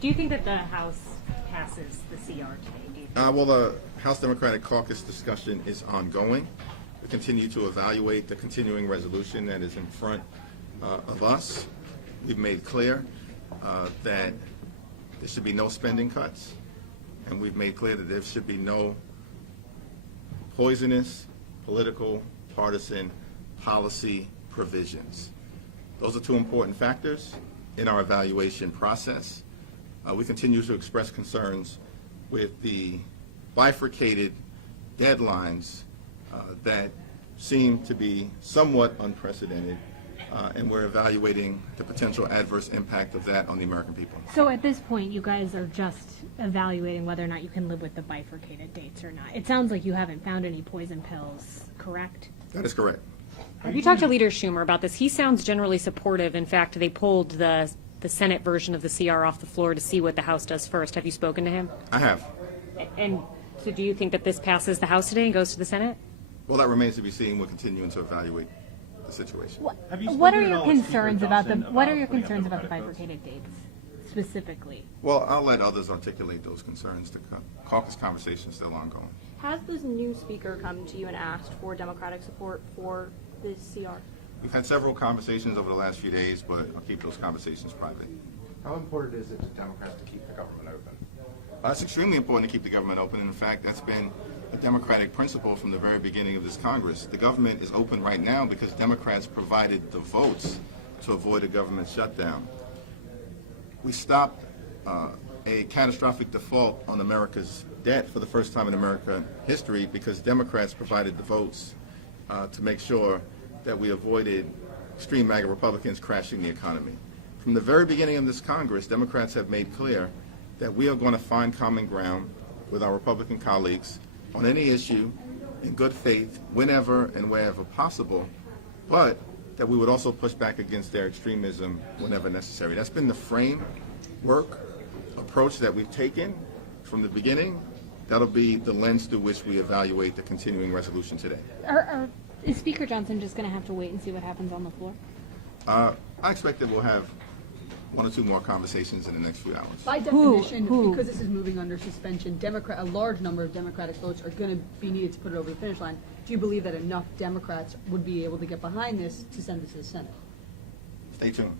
Do you think that the House passes the CR today? Do you think? Well, the House Democratic Caucus discussion is ongoing. We continue to evaluate the continuing resolution that is in front of us. We've made clear that there should be no spending cuts, and we've made clear that there should be no poisonous, political, partisan policy provisions. Those are two important factors in our evaluation process. We continue to express concerns with the bifurcated deadlines that seem to be somewhat unprecedented, and we're evaluating the potential adverse impact of that on the American people. So at this point, you guys are just evaluating whether or not you can live with the bifurcated dates or not. It sounds like you haven't found any poison pills, correct? That is correct. Have you talked to Leader Schumer about this? He sounds generally supportive. In fact, they pulled the Senate version of the CR off the floor to see what the House does first. Have you spoken to him? I have. And so do you think that this passes the House today and goes to the Senate? Well, that remains to be seen. We're continuing to evaluate the situation. What are your concerns about the bifurcated dates specifically? Well, I'll let others articulate those concerns. The caucus conversation is still ongoing. Has this new speaker come to you and asked for Democratic support for this CR? We've had several conversations over the last few days, but I'll keep those conversations private. How important is it to Democrats to keep the government open? It's extremely important to keep the government open. In fact, that's been a Democratic principle from the very beginning of this Congress. The government is open right now because Democrats provided the votes to avoid a government shutdown. We stopped a catastrophic default on America's debt for the first time in American history because Democrats provided the votes to make sure that we avoided extreme MAGA Republicans crashing the economy. From the very beginning of this Congress, Democrats have made clear that we are going to find common ground with our Republican colleagues on any issue in good faith, whenever and wherever possible, but that we would also push back against their extremism whenever necessary. That's been the framework approach that we've taken from the beginning. That'll be the lens through which we evaluate the continuing resolution today. Is Speaker Johnson just going to have to wait and see what happens on the floor? I expect that we'll have one or two more conversations in the next few hours. By definition, Who? because this is moving under suspension, a large number of Democratic votes are going to be needed to put it over the finish line. Do you believe that enough Democrats would be able to get behind this to send this to the Senate? Stay tuned.